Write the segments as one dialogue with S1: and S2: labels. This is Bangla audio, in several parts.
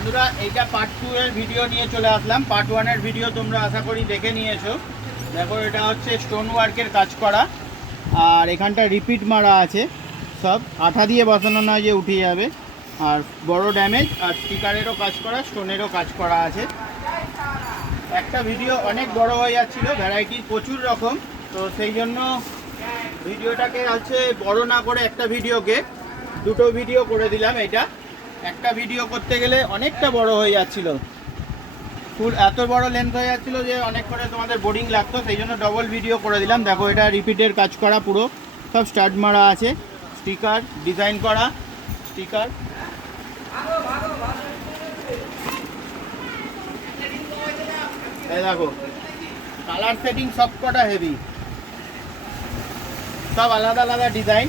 S1: বন্ধুরা, এইটা পার্ট টু এর ভিডিও নিয়ে চলে আসলাম। পার্ট ওয়ানের ভিডিও তোমরা আশা করি দেখে নিয়েছো। দেখো, এটা হচ্ছে স্টোন ওয়ার্কের কাজ করা। আর এখানটা রিপিট মারা আছে। সব আঠা দিয়ে বসানো নয় যে উঠে যাবে। আর বড় ড্যামেজ আর স্টিকারেরও কাজ করা স্টোনেরও কাজ করা আছে। একটা ভিডিও অনেক বড় হয়ে যাচ্ছিল ভ্যারাইটি প্রচুর রকম। তো সেই জন্য ভিডিওটাকে হচ্ছে বড় না করে একটা ভিডিওকে দুটো ভিডিও করে দিলাম এটা একটা ভিডিও করতে গেলে অনেকটা বড় হয়ে যাচ্ছিল। ফুল এত বড় লেন্থ হয়ে যাচ্ছিল যে অনেক করে তোমাদের বোরিং লাগতো, সেই জন্য ডবল ভিডিও করে দিলাম। দেখো, এটা রিপিটের কাজ করা পুরো। সব স্টার্ট মারা আছে। স্টিকার ডিজাইন করা। স্টিকার দেখো কালার সেটিং সব কটা হেভি সব আলাদা আলাদা ডিজাইন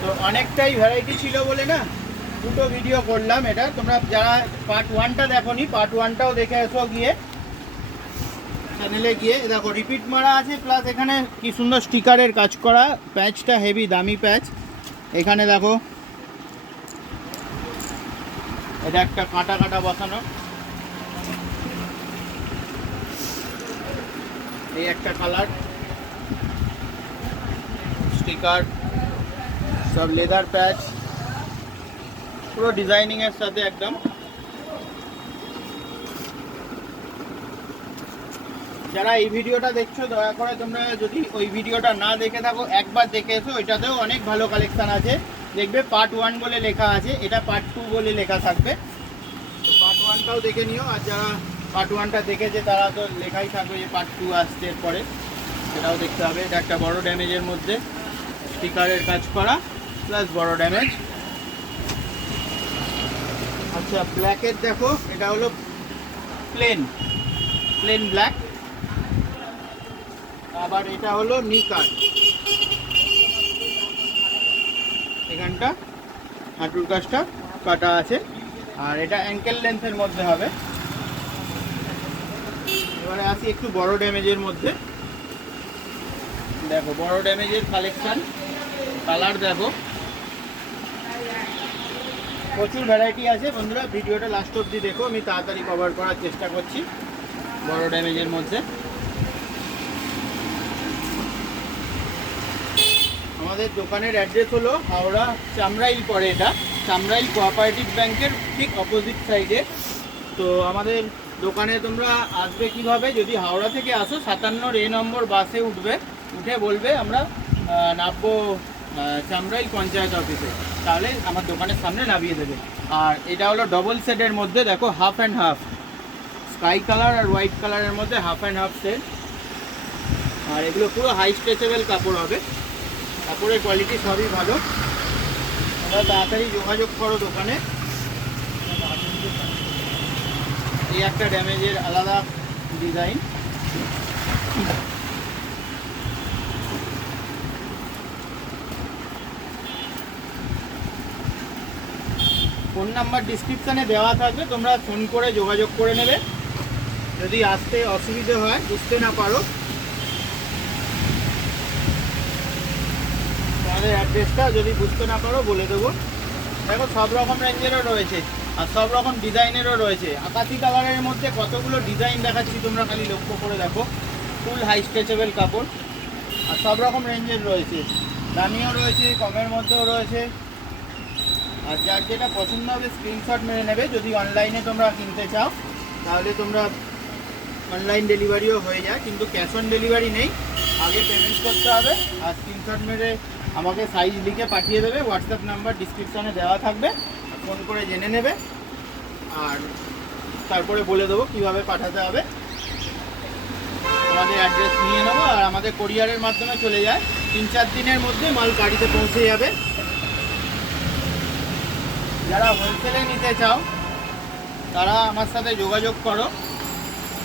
S1: তো অনেকটাই ভ্যারাইটি ছিল বলে না? দুটো ভিডিও করলাম এটা। তোমরা যারা পার্ট ওয়ানটা দেখোনি পার্ট ওয়ানটাও দেখে এসো গিয়ে। চ্যানেলে গিয়ে, দেখো রিপিট মারা আছে প্লাস এখানে কি সুন্দর স্টিকারের কাজ করা। প্যাচটা হেভি দামি প্যাচ এখানে দেখো, এটা একটা কাঁটা কাঁটা বসানো। এই একটা কালার স্টিকার সব লেদার প্যাচ পুরো ডিজাইনিং এর সাথে একদম। যারা এই ভিডিওটা দেখছ, দয়া করে তোমরা যদি ওই ভিডিওটা না দেখে থাকো, একবার দেখে এসো ওইটাতেও অনেক ভালো কালেকশন আছে। দেখবে পার্ট ওয়ান বলে লেখা আছে, এটা পার্ট টু বলে লেখা থাকবে। তো পার্ট ওয়ানটাও দেখে নিও, আর যারা পার্ট ওয়ানটা দেখেছে, তারা তো লেখাই থাকবে যে পার্ট টু আসছে পরে সেটাও দেখতে হবে, এটা একটা বড় ড্যামেজের মধ্যে। স্টিকারের কাজ করা। প্লাস বড় ড্যামেজ আচ্ছা ব্ল্যাকের দেখো, এটা হলো প্লেন প্লেন ব্ল্যাক আবার এটা হলো নিকার। এখানটা হাঁটুর কাজটা কাটা আছে। আর এটা অ্যাঙ্কেল লেন্থের মধ্যে হবে। এবারে আসি একটু বড় ড্যামেজের মধ্যে। দেখো, বড় ড্যামেজের কালেকশান কালার দেখো। প্রচুর ভ্যারাইটি আছে। বন্ধুরা, ভিডিওটা লাস্ট অবধি দেখো। আমি তাড়াতাড়ি কভার করার চেষ্টা করছি বড় ড্যামেজের মধ্যে। আমাদের দোকানের অ্যাড্রেস হলো হাওড়া চামরাইল পরে এটা। চামরাইল কোঅপারেটিভ ব্যাংকের ঠিক অপোজিট সাইডে তো আমাদের দোকানে তোমরা আসবে কীভাবে? যদি হাওড়া থেকে আসো, সাতান্ন এ নম্বর বাসে উঠবে। উঠে বলবে আমরা নামবো চামরাইল পঞ্চায়েত অফিসে তাহলে আমার দোকানের সামনে নামিয়ে দেবে। আর এটা হলো ডবল সেটের মধ্যে, দেখো half and half sky colour R white কালারের মধ্যে হাফ অ্যান্ড হাফ সেট আর এগুলো পুরো হাই স্ট্রেচেবল কাপড় হবে। কাপড়ের কোয়ালিটি সবই ভালো। তোমরা তাড়াতাড়ি যোগাযোগ করো দোকানে। এই একটা ড্যামেজের আলাদা ডিজাইন ফোন নাম্বার ডিসক্রিপশানে দেওয়া থাকবে, তোমরা ফোন করে যোগাযোগ করে নেবে। যদি আসতে অসুবিধে হয়, বুঝতে না পারো। তোমাদের অ্যাড্রেসটা যদি বুঝতে না পারো, বলে দেবো। দেখো, সব রকম রেঞ্জেরও রয়েছে, আর সব রকম ডিজাইনেরও রয়েছে। আকাশি কালারের মধ্যে কতগুলো ডিজাইন দেখাচ্ছি তোমরা খালি লক্ষ্য করে দেখো। ফুল হাই স্ট্রেচেবল কাপড়, আর সব রকম রেঞ্জের রয়েছে। দামিও রয়েছে, কমের মধ্যেও রয়েছে। আর যার যেটা পছন্দ হবে স্ক্রিনশট মেরে নেবে, যদি অনলাইনে তোমরা কিনতে চাও, তাহলে তোমরা অনলাইন ডেলিভারিও হয়ে যায়, কিন্তু ক্যাশ অন ডেলিভারি নেই। আগে পেমেন্ট করতে হবে, আর স্ক্রিনশট মেরে আমাকে সাইজ লিখে পাঠিয়ে দেবে হোয়াটসঅ্যাপ নাম্বার ডিসক্রিপশানে দেওয়া থাকবে ফোন করে জেনে নেবে, আর তারপরে বলে দেবো কীভাবে পাঠাতে হবে। আমাদের অ্যাড্রেস নিয়ে নেব, আর আমাদের কোরিয়ারের মাধ্যমে চলে যায়। তিন চার দিনের মধ্যে মাল গাড়িতে পৌঁছে যাবে। যারা হোলসেলে নিতে চাও, তারা আমার সাথে যোগাযোগ করো।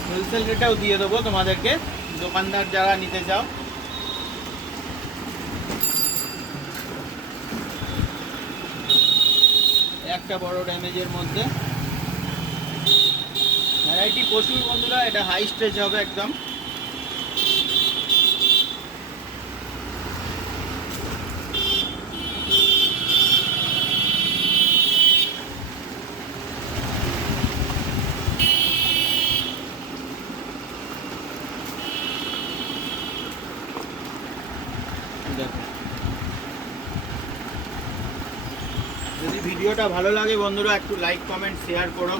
S1: হোলসেল রেটেও দিয়ে দেবো তোমাদেরকে। দোকানদার যারা নিতে চাও। একটা বড় ড্যামেজের মধ্যে। ভ্যারাইটি প্রচুর বন্ধুরা, এটা হাই স্ট্রেচ হবে একদম। ভিডিওটা ভালো লাগে বন্ধুরা, একটু লাইক কমেন্ট শেয়ার করো।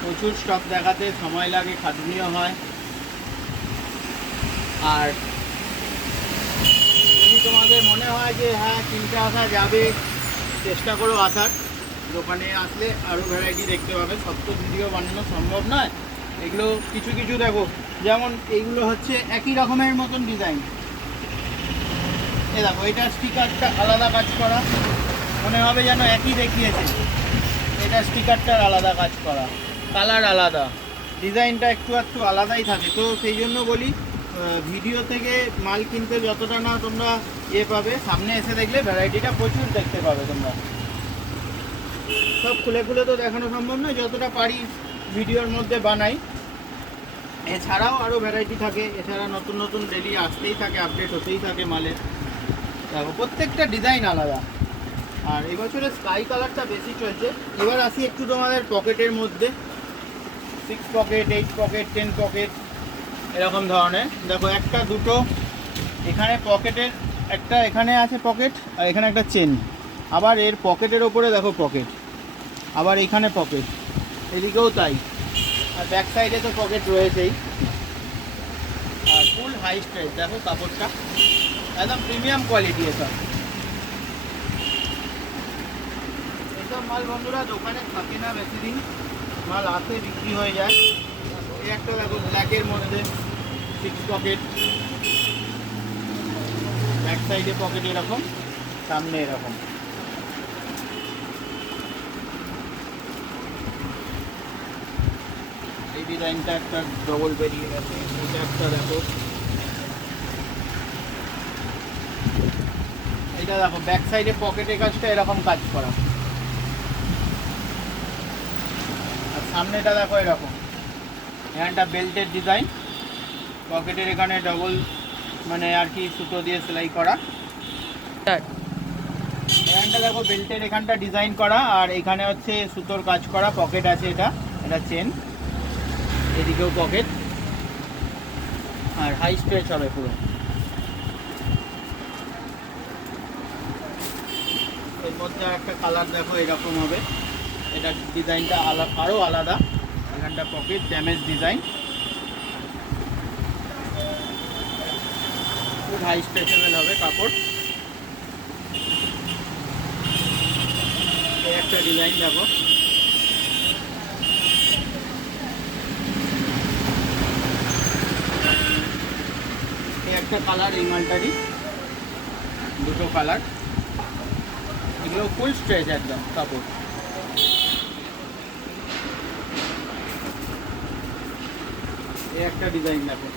S1: প্রচুর স্টক দেখাতে সময় লাগে, খাটনিও হয়। আর যদি তোমাদের মনে হয় যে হ্যাঁ কিনতে আসা যাবে, চেষ্টা করো আসার। দোকানে আসলে আরও ভ্যারাইটি দেখতে পাবে। সব তো ভিডিও বানানো সম্ভব নয়। এগুলো কিছু কিছু দেখো। যেমন এইগুলো হচ্ছে একই রকমের মতন ডিজাইন এ দেখো এটার স্টিকারটা আলাদা কাজ করা। মনে হবে যেন একই দেখিয়েছে। এটা স্টিকারটার আলাদা কাজ করা, কালার আলাদা। ডিজাইনটা একটু একটু আলাদাই থাকে। তো সেই জন্য বলি ভিডিও থেকে মাল কিনতে যতটা না তোমরা ইয়ে পাবে, সামনে এসে দেখলে ভ্যারাইটিটা প্রচুর দেখতে পাবে তোমরা। সব খুলে খুলে তো দেখানো সম্ভব নয়, যতটা পারি ভিডিওর মধ্যে বানাই। এছাড়াও আরও ভ্যারাইটি থাকে, এছাড়া নতুন নতুন ডেলি আসতেই থাকে, আপডেট হতেই থাকে মালের। দেখো, প্রত্যেকটা ডিজাইন আলাদা। আর এবছরে স্কাই কালারটা বেশি চলছে। এবার আসি একটু তোমাদের পকেটের মধ্যে। Six pocket eight pocket ten pocket এরকম ধরনের। দেখো, একটা দুটো এখানে পকেটের, একটা এখানে আছে পকেট আর এখানে একটা চেন আবার এর পকেটের ওপরে দেখো পকেট আবার এখানে পকেট এদিকেও তাই। আর ব্যাক সাইডে তো পকেট রয়েছেই। আর ফুল হাই স্ট্রেচ দেখো কাপড়টা। একদম প্রিমিয়াম কোয়ালিটি এসব এসব মাল বন্ধুরা, দোকানে থাকে না বেশি দিন। মাল আসে, বিক্রি হয়ে যায়। এই একটা দেখো ব্ল্যাকের মধ্যে সিক্স পকেট ব্যাক সাইডে পকেট এরকম, সামনে এরকম। এই ডিজাইনটা একটা ডবল বেরিয়ে গেছে এটা একটা দেখো। এটা দেখো ব্যাক সাইডে পকেটের কাজটা এরকম কাজ করা। আর সামনেটা দেখো এরকম। এখানটা বেল্টের ডিজাইন পকেটের এখানে ডবল মানে আর কি সুতো দিয়ে সেলাই করা। এখানটা দেখো বেল্টের এখানটা ডিজাইন করা। আর এখানে হচ্ছে সুতোর কাজ করা। পকেট আছে এটা এটা চেন এদিকেও পকেট আর হাই স্ট্রেচ হবে পুরো। মধ্যে একটা কালার দেখো, এরকম হবে। এটা ডিজাইনটা আলা আরও আলাদা। এখানটা পকেট ড্যামেজ ডিজাইন খুব হাই স্ট্রেচেবল হবে কাপড়। একটা ডিজাইন দেখো। একটা কালার এই মালটারই দুটো কালার এগুলো ফুল স্ট্রেচ একদম, কাপড়। একটা ডিজাইন দেখো।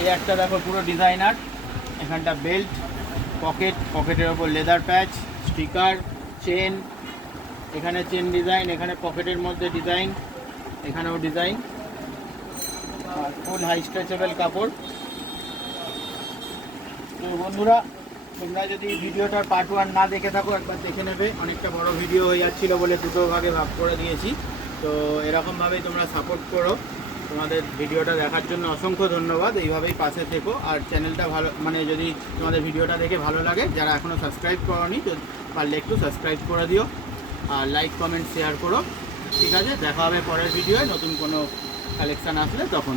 S1: এই একটা দেখো পুরো ডিজাইনার এখানটা বেল্ট পকেট পকেটের ওপর লেদার প্যাচ স্টিকার চেন এখানে চেন ডিজাইন এখানে পকেটের মধ্যে ডিজাইন এখানেও ডিজাইন ফুল হাই স্ট্রেচেবল কাপড়। তো বন্ধুরা, তোমরা যদি ভিডিওটার পার্ট ওয়ান না দেখে থাকো, একবার দেখে নেবে। অনেকটা বড় ভিডিও হয়ে যাচ্ছিল বলে দুটো ভাগে ভাগ করে দিয়েছি। তো এরকমভাবেই তোমরা সাপোর্ট করো। তোমাদের ভিডিওটা দেখার জন্য অসংখ্য ধন্যবাদ। এইভাবেই পাশে থেকো। আর চ্যানেলটা ভালো মানে যদি তোমাদের ভিডিওটা দেখে ভালো লাগে, যারা এখনও সাবস্ক্রাইব করোনি, তো পারলে একটু সাবস্ক্রাইব করে দিও। আর লাইক কমেন্ট শেয়ার করো। ঠিক আছে, দেখা হবে পরের ভিডিওয় নতুন কোনো কালেকশান আসলে তখন।